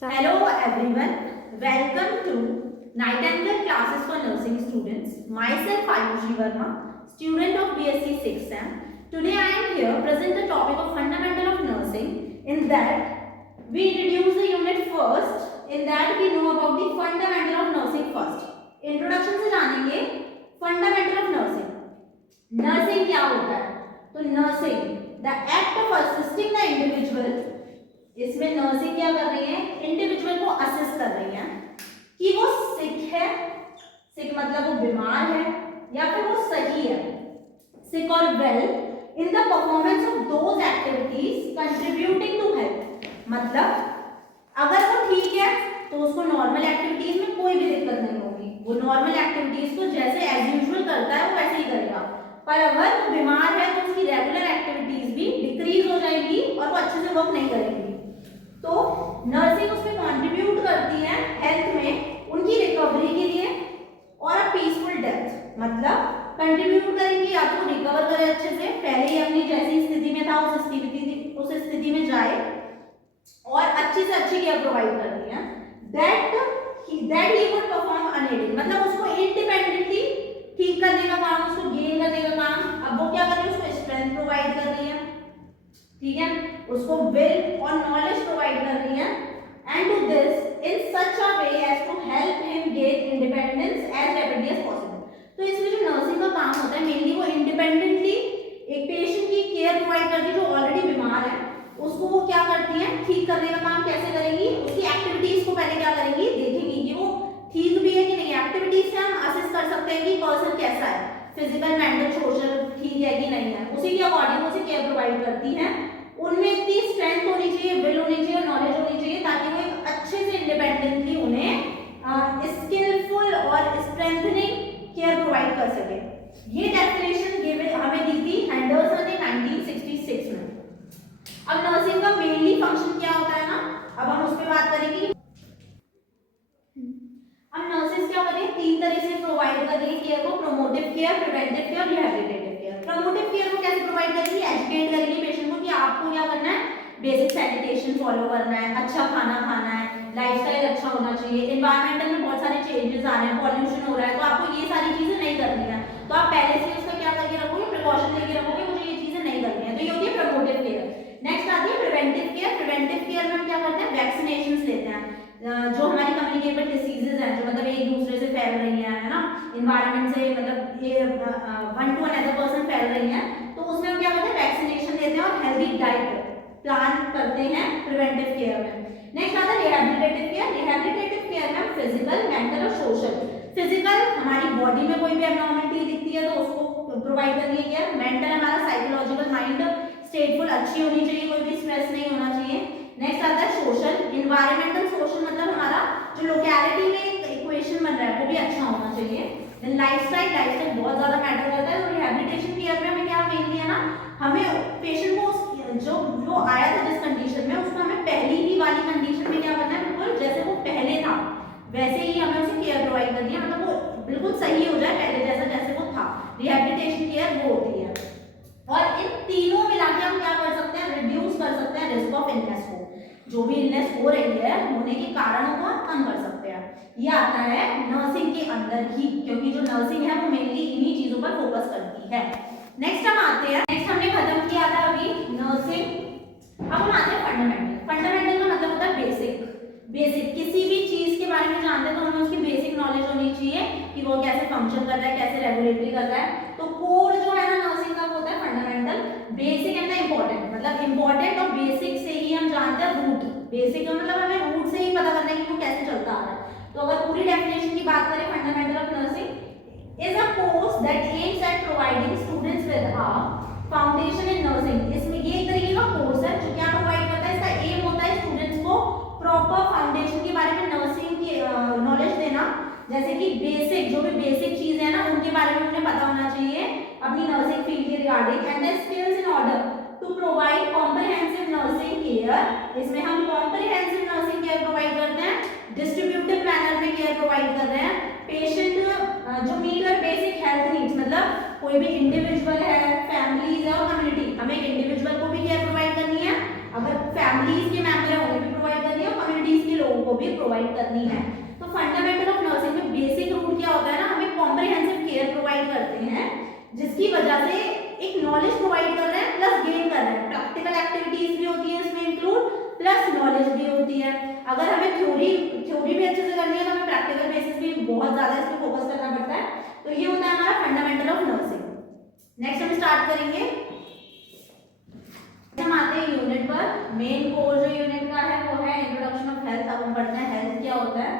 Hello everyone, welcome to Night Angle Classes for Nursing Students. Myself Ayushi Verma, student of BSc 6th Sem. Today I am here present the topic of Fundamental of Nursing. In that we introduce the unit first. In that we know about the Fundamental of Nursing first. Introduction से जानेंगे Fundamental of Nursing. Nursing क्या होता है? तो nursing, the act of assisting the individual. इसमें nursing क्या कर रही है? इंडिविजुअल को असिस्ट कर रही है कि वो सिक है, सिक मतलब वो बीमार है या फिर वो सही है, सिक और well in the performance of those activities contributing to health. मतलब अगर वो ठीक है तो उसको नॉर्मल एक्टिविटीज में कोई भी दिक्कत नहीं होगी, वो नॉर्मल एक्टिविटीज को जैसे एज यूजुअल करता है वो वैसे ही करेगा. पर अगर वो बीमार है तो उसकी रेगुलर एक्टिविटीज भी डिक्रीज हो जाएंगी और वो अच्छे से वर्क नहीं करेगी. तो नर्सिंग उसमें कंट्रीब्यूट करती है हेल्थ में, उनकी रिकवरी के लिए और अ पीसफुल डेथ. मतलब कंट्रीब्यूट करेंगी या तो रिकवर करे अच्छे से, पहले ही अपनी जैसी स्थिति में था उस स्थिति में जाए और अच्छी से अच्छी केयर प्रोवाइड करती है. That he would perform unaided. मतलब उसको इंडिपेंडेंटली ठीक करने का काम, उसको गेन करने का काम. अब वो क्या कर रही है? उसको स्ट्रेंथ प्रोवाइड कर रही है, ठीक है, उसको विल और नॉलेज प्रोवाइड कर रही है. And to this in such a way as to help him gain independence as rapidly as possible. तो इसमें जो नर्सिंग का काम होता है मेनली वो इंडिपेंडेंटली एक पेशेंट की केयर प्रोवाइड करती है जो ऑलरेडी बीमार है. उसको वो क्या करती है? ठीक करने का काम कैसे करेंगी? उसकी एक्टिविटीज को पहले क्या करेंगी? देखेंगी कि वो ठीक भी है कि नहीं. एक्टिविटीज से हम असेस कर सकते हैं कि पर्सन कैसा है, फिजिकल, मेंटल, सोशल ठीक है कि नहीं है. उसी के अकॉर्डिंग उसे केयर प्रोवाइड करती है. उनमें इतनी स्ट्रेंथ होनी चाहिए, विल होनी चाहिए और नॉलेज होनी चाहिए ताकि वो एक अच्छे से इंडिपेंडेंटली उन्हें स्किलफुल और स्ट्रेंथनिंग केयर प्रोवाइड कर सके. ये डेफिनेशन हमें दी थी हेंडरसन ने 1966 में. अब नर्सिंग का मेनली फंक्शन क्या होता है ना, अब हम उस पर बात करेंगे. अब नर्सेस क्या करें? तीन तरह से प्रोवाइड कर रही है केयर को: प्रोमोटिव केयर, प्रिवेंटिव केयर और रिहैबिलिटेटिव केयर. प्रोमोटिव केयर को कैसे प्रोवाइड करेगी? एजुकेट करेगी पेशेंट को कि आपको क्या करना है, बेसिक सैनिटेशन फॉलो करना है, अच्छा खाना खाना है, लाइफस्टाइल अच्छा होना चाहिए. एनवायरमेंटल में बहुत सारे चेंजेस आ रहे हैं, पॉल्यूशन हो रहा है, तो आपको ये सारी चीजें नहीं करनी है. तो आप पहले से उसका क्या करके रखोगे? प्रिकॉशन लेके रखोगे, मुझे ये चीजें नहीं करनी है. तो ये होती है प्रोमोटिव केयर. नेक्स्ट आती है प्रिवेंटिव केयर. प्रिवेंटिव केयर में हम क्या करते हैं? वैक्सीनेशंस लेते हैं. जो हमारी कम्युनिकेबल डिसीजेज हैं, जो मतलब एक दूसरे से फैल रही हैं, है ना, इन्वायरमेंट से, मतलब ये वन टू अनदर पर्सन फैल रही हैं, तो उसमें हम क्या करते हैं? वैक्सीनेशन देते हैं और हेल्दी डाइट प्लान करते हैं प्रिवेंटिव केयर में. नेक्स्ट आता है रिहैबिलिटेटिव केयर. रिहैबिलिटेटिव केयर में फिजिकल, मेंटल और सोशल. फिजिकल, हमारी बॉडी में कोई भी एब्नॉर्मलिटी दिखती है तो उसको प्रोवाइड करनी है केयर. मेंटल, हमारा साइकोलॉजिकल माइंड स्टेटफुल अच्छी होनी चाहिए, कोई भी स्ट्रेस नहीं होना चाहिए. नेक्स्ट आता है सोशल. इन्वायरमेंटल सोशल मतलब हमारा जो लोकेलिटी में एक इक्वेशन बन रहा है वो भी अच्छा होना चाहिए. Then lifestyle. लाइफस्टाइल बहुत ज्यादा मैटर करता है. तो रिहैबिलिटेशन केयर में हमें क्या मेनली है ना, हमें पेशेंट को जो आया था जिस कंडीशन में, उसको हमें पहली ही वाली कंडीशन में क्या करना है, बिल्कुल जैसे वो पहले था वैसे ही हमें उसे केयर प्रोवाइड करनी है. मतलब वो बिल्कुल सही हो जाए पहले जैसा जैसे वो था. रिहैबिलिटेशन केयर वो होती है. और इन तीनों मिला के हम क्या कर सकते हैं? रिड्यूस कर सकते हैं रिस्क ऑफ इलनेस को. जो भी इलनेस हो रही है, होने के कारणों को हम कम कर सकते हैं. ये आता है नर्सिंग के अंदर ही, क्योंकि जो नर्सिंग है वो मेनली इन्हीं चीजों पर फोकस करती है. नेक्स्ट हम आते हैं, नेक्स्ट हमने खत्म किया था अभी नर्सिंग. अब हम आते हैं फंडामेंटल. फंडामेंटल का मतलब होता है बेसिक. बेसिक किसी भी चीज के बारे में जानते हैं तो हमें उसकी बेसिक नॉलेज होनी चाहिए कि वो कैसे फंक्शन कर रहा है, कैसे रेगुलेटरी कर रहा है. तो कोर जो है ना नर्सिंग का वो होता है fundamental. Basic and the important, मतलब इम्पोर्टेंट और बेसिक से ही हम जानते हैं रूट. बेसिक का मतलब हमें रूट से ही पता करना है कि वो कैसे चलता आ रहा है. तो अगर पूरी डेफिनेशन की बात करें, fundamental of nursing is a course that aims at providing students with a foundation in nursing. इसमें ये एक तरीके का कोर्स है जो क्या प्रोवाइड करता है, इसका एम होता है स्टूडेंट्स को प्रॉपर फाउंडेशन के बारे में नर्सिंग की नॉलेज देना. जैसे कि बेसिक, जो भी बेसिक चीज है ना उनके बारे में उन्हें पता होना चाहिए अपनी नर्सिंग फील्ड के regarding. And the skills in order to provide comprehensive nursing care. इसमें हम कॉम्प्रिहेंसिव नर्सिंग केयर प्रोवाइड करते हैं, डिस्ट्रीब्यूटिव मैनर में केयर प्रोवाइड कर रहे हैं. पेशेंट जो मीट और बेसिक हेल्थ नीड्स, मतलब कोई भी इंडिविजुअल है, फैमिलीज है और कम्युनिटी, हमें एक इंडिविजुअल को भी केयर प्रोवाइड करनी है, अगर फैमिलीज के मेंबर है उन्हें भी प्रोवाइड करनी है, और कम्युनिटीज के लोगों वो भी प्रोवाइड करनी है। तो फंडामेंटल ऑफ नर्सिंग में बेसिक रूट क्या होता है ना, हमें कॉम्प्रिहेंसिव केयर प्रोवाइड करते हैं, जिसकी वजह से एक नॉलेज प्रोवाइड कर रहे हैं प्लस गेन कर रहे हैं। प्रैक्टिकल एक्टिविटीज भी होती है इसमें इंक्लूड, प्लस नॉलेज भी होती है। अगर हमें थ्योरी भी अच्छे से करनी है तो हमें प्रैक्टिकल बेसिस भी बहुत ज्यादा इस पर फोकस करना पड़ता है। तो ये होता है हमारा फंडामेंटल ऑफ नर्सिंग। नेक्स्ट हम स्टार्ट करेंगे, हम आते हैं यूनिट पर। मेन कोर जो यूनिट का है वो है इंट्रोडक्शन ऑफ हेल्थ। अब हम पढ़ते हैं हेल्थ क्या होता है।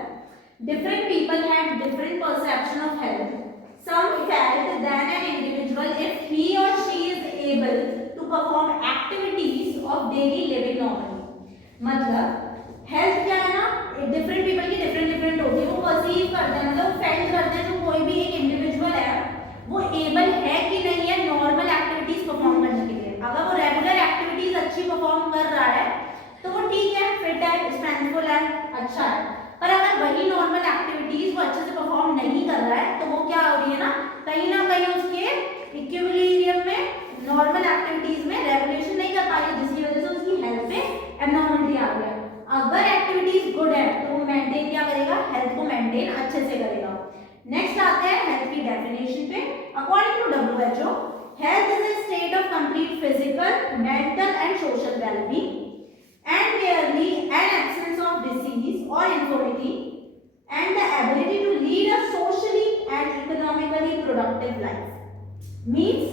Different people have different perception of health. Some felt that an individual if he or she is able to perform activities of daily living normally. मतलब हेल्थ क्या है ना, डिफरेंट पीपल की डिफरेंट होती है। वो परसीव करते हैं, मतलब फेल्ट करते हैं जो कोई भी एक इंडिविजुअल है वो एबल है कि नहीं है नॉर्मल एक्टिविटीज परफॉर्म करने के लिए। अगर वो रेगुलर एक्टिविटीज अच्छी परफॉर्म कर रहा है तो वो ठीक है, फिट है, स्ट्रेंथफुल है, अच्छा है। पर अगर वही नॉर्मल एक्टिविटीज वो अच्छे से परफॉर्म नहीं कर रहा है तो वो क्या हो रही है ना कहीं उसके इक्विलिब्रियम में नॉर्मल एक्टिविटीज में रेगुलेशन नहीं कर पा रही, जिसकी वजह से उसकी हेल्थ में एब्नॉर्मलिटी आ गया। अगर एक्टिविटीज गुड है तो वो मेंटेन क्या करेगा, हेल्थ को मेंटेन अच्छे से करेगा। नेक्स्ट आते हैं हेल्थ की डेफिनेशन पे। According to WHO, health is a state of complete physical, mental and social well-being and merely an absence of disease or infirmity and the ability to lead a socially and economically productive life. Means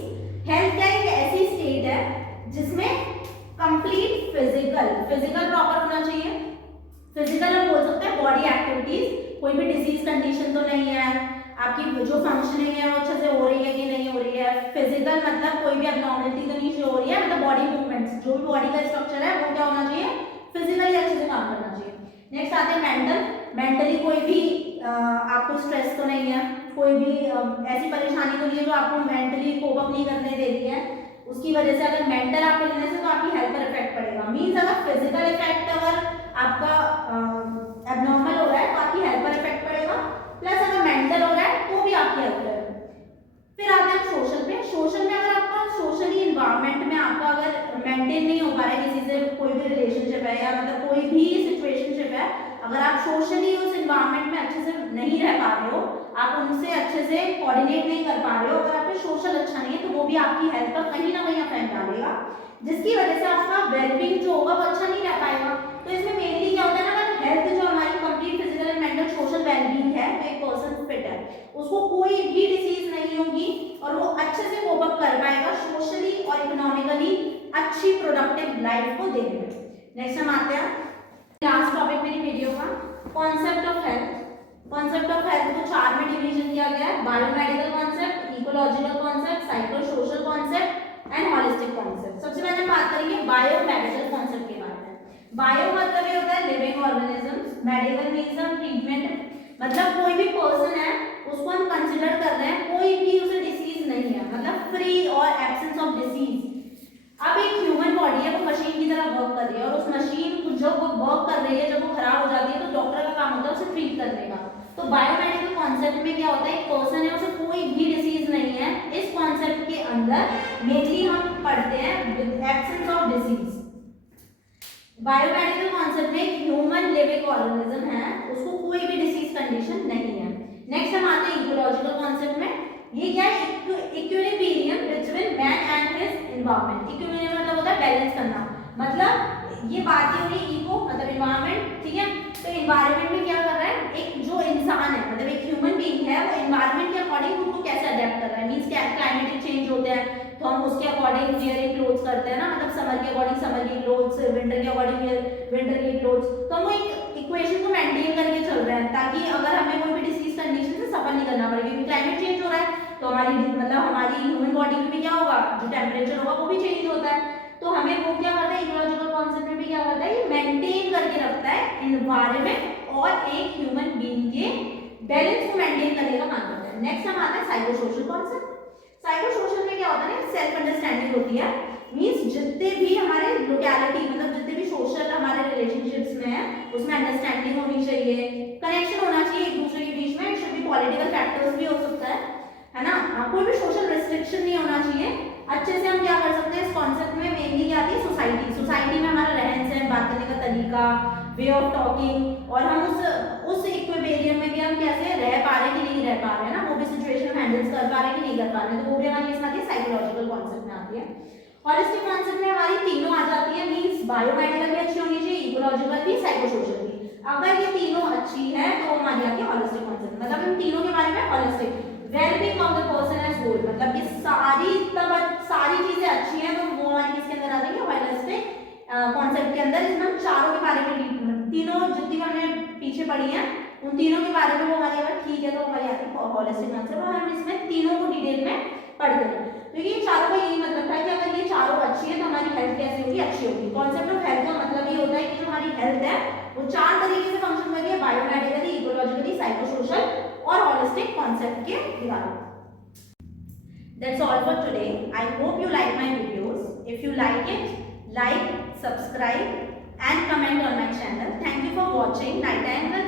health क्या एक ऐसी state है जिसमें complete physical proper होना चाहिए। Physical हम बोल सकते हैं बॉडी एक्टिविटीज, कोई भी डिजीज कंडीशन तो नहीं है, आपकी जो फंक्शनिंग है वो अच्छे से हो रही है कि नहीं हो रही है। फिजिकल मतलब कोई भी एब्नॉर्मलिटी तो नहीं हो रही है, मतलब बॉडी मूवमेंट्स, जो भी बॉडी का स्ट्रक्चर है वो क्या होना चाहिए, फिजिकली अच्छे से काम करना चाहिए। नेक्स्ट आते हैं मेंटल। मेंटली कोई भी आपको स्ट्रेस तो नहीं है, कोई भी ऐसी परेशानी तो नहीं है जो आपको मेंटली कोप अप नहीं करने दे रही है। उसकी वजह से अगर मेंटल आप इलनेस है तो आपकी हेल्थ पर इफेक्ट पड़ेगा। मीन्स अगर फिजिकल इफेक्ट अगर आपका एब्नॉर्मल हो रहा है तो आपकी हेल्थ पर इफेक्ट पड़ेगा, प्लस अगर मेंटल हो रहा है तो भी आपकी हेल्थ पर। फिर आते हैं सोशल पे। सोशल में अगर आपका सोशली इन्वायरमेंट में आपका अगर मेंटेन नहीं हो पा रहा है किसी से, कोई भी रिलेशनशिप है या मतलब कोई भी सिचुएशनशिप है, अगर आप सोशली उस इन्वायरमेंट में अच्छे से नहीं रह पा रहे हो, आप उनसे अच्छे से कोऑर्डिनेट नहीं कर पा रहे हो, अगर आपका सोशल अच्छा नहीं है तो वो भी आपकी हेल्थ पर कहीं ना कहीं इफेक्ट डालेगा, जिसकी वजह से आपका वेलबींग जो होगा वो अच्छा नहीं रह पाएगा। तो इसमें मेनली क्या होता है ना, अगर हेल्थ जो हमारी complete physical and mental social wellbeing है तो एक पर्सन फिट है, उसको कोई भी डिसीज नहीं होगी और वो अच्छे से कोप अप कर पाएगा सोशली और इकोनॉमिकली अच्छी प्रोडक्टिव लाइफ को देने में। नेक्स्ट हम आते हैं लास्ट टॉपिक मेरी वीडियो का, concept of health. Concept of health को 4 में डिवीजन किया गया है, biomedical concept, ecological concept, psycho social concept and holistic concept. सबसे पहले हम बात करेंगे बायोमेडिकल कॉन्सेप्ट के बारे में। बायो मतलब ये होता है लिविंग ऑर्गेनिजम्स, मेडिकल मींस हम ट्रीटमेंट, मतलब कोई भी पर्सन है उसको हम कंसीडर कर रहे हैं कोई भी उसे डिसीज नहीं है, मतलब फ्री और एब्सेंस ऑफ डिसीज। अब एक ह्यूमन बॉडी है वो मशीन की तरह वर्क कर रही है और उस मशीन जब वो वर्क कर रही है, जब वो खराब हो जाती है तो डॉक्टर का काम होता है उसे ट्रीट करने का। तो बायोमेडिकल कॉन्सेप्ट में क्या होता है, एक पर्सन है उसे कोई भी डिसीज नहीं है, इस कॉन्सेप्ट के अंदर मेनली हम पढ़ते हैं absence of disease. Biomedical concept में ह्यूमन लिविंग ऑर्गेनिज्म है, उसको कोई भी डिसीज कंडीशन नहीं है। नेक्स्ट हम आते हैं इकोलॉजिकल कॉन्सेप्ट में। ये क्या है, equilibrium between man and his environment. Equilibrium मतलब होता है बैलेंस करना, मतलब ये बात ही हो रही इको मतलब एनवायरनमेंट, ठीक है। तो एनवायरनमेंट में क्या कर रहा है, एक जो इंसान है मतलब एक ह्यूमन बीइंग है वो एनवायरनमेंट के अकॉर्डिंग खुद को कैसे अडेप्ट कर रहा है। मींस क्या क्लाइमेटिक चेंज होते हैं तो हम उसके अकॉर्डिंग वियरिंग क्लोथ्स करते हैं ना, मतलब समर के अकॉर्डिंग समर की क्लोथ्स, विंटर के अकॉर्डिंग विंटर की क्लोथ्स। तो हम एक इक्वेशन को मेंटेन करके चल रहे हैं ताकि अगर हमें कोई भी डिसीज कंडीशन से सफर नहीं करना पड़े, क्योंकि क्लाइमेट चेंज हो रहा है तो हमारी मतलब हमारी ह्यूमन बॉडी में भी क्या होगा, जो टेम्परेचर होगा वो भी चेंज होता है। तो हमें वो क्या करता है, इकोलॉजिकल कॉन्सेप्ट में भी क्या करता है, ये मेंटेन करके रखता है एनवायरनमेंट और एक ह्यूमन बीइंग के बैलेंस को मेंटेन करने का काम करता है। नेक्स्ट हम आता है psycho social concept. Psycho social में क्या होता है ना, सेल्फ अंडरस्टैंडिंग होती है। मींस जितने भी हमारे लोकेलिटी मतलब जितने भी सोशल हमारे रिलेशनशिप्स में है उसमें अंडरस्टैंडिंग होनी चाहिए, कनेक्शन होना चाहिए एक दूसरे के बीच में। शुड बी पॉलिटिकल फैक्टर्स भी हो सकता है ना, कोई भी सोशल रिस्ट्रिक्शन नहीं होना चाहिए। अच्छे से हम क्या कर सकते हैं, इस कॉन्सेप्ट में मेनली क्या आती है सोसाइटी। सोसाइटी में हमारा रहन सहन, बात करने का तरीका, वे ऑफ टॉकिंग, और हम ईयर बाद में, तो वो भी हमारी इसमें आती है साइकोलॉजिकल कॉन्सेप्ट में आती है। हॉलिस्टिक कॉन्सेप्ट में हमारी तीनों आ जाती है, मींस बायोमेडिकल भी अच्छी होनी चाहिए, इकोलॉजिकल भी, साइकोसोशल भी। अगर ये तीनों अच्छी है तो हमारी आती है हॉलिस्टिक कॉन्सेप्ट। मतलब इन तीनों के बारे में holistic, wellbeing of the person as whole, मतलब ये सारी चीजें अच्छी हैं तो वो हमारी किसके अंदर आ जाएंगे, हॉलिस्टिक कॉन्सेप्ट के अंदर। इसमें हम चारों के बारे में, तीनों जितनी हमने पीछे पढ़ी हैं उन तीनों के बारे में वो हमारी अगर ठीक है तो हमारी आती है हॉलिस्टिक कॉन्सेप्ट, और हम इसमें तीनों को डिटेल में पढ़ते हैं। तो ये चारों का यही मतलब था कि अगर ये चारों अच्छी है तो हमारी हेल्थ कैसी होगी, अच्छी होगी। कॉन्सेप्ट ऑफ हेल्थ का मतलब ये होता है कि जो हमारी हेल्थ है वो चार तरीके से फंक्शन कर रही है, बायोमेडिकली, इकोलॉजिकली, साइकोसोशल और हॉलिस्टिक कॉन्सेप्ट के द्वारा। That's all for today. I hope you like my videos. If you like it, like, subscribe and comment on my channel. Thank you for watching Night Angle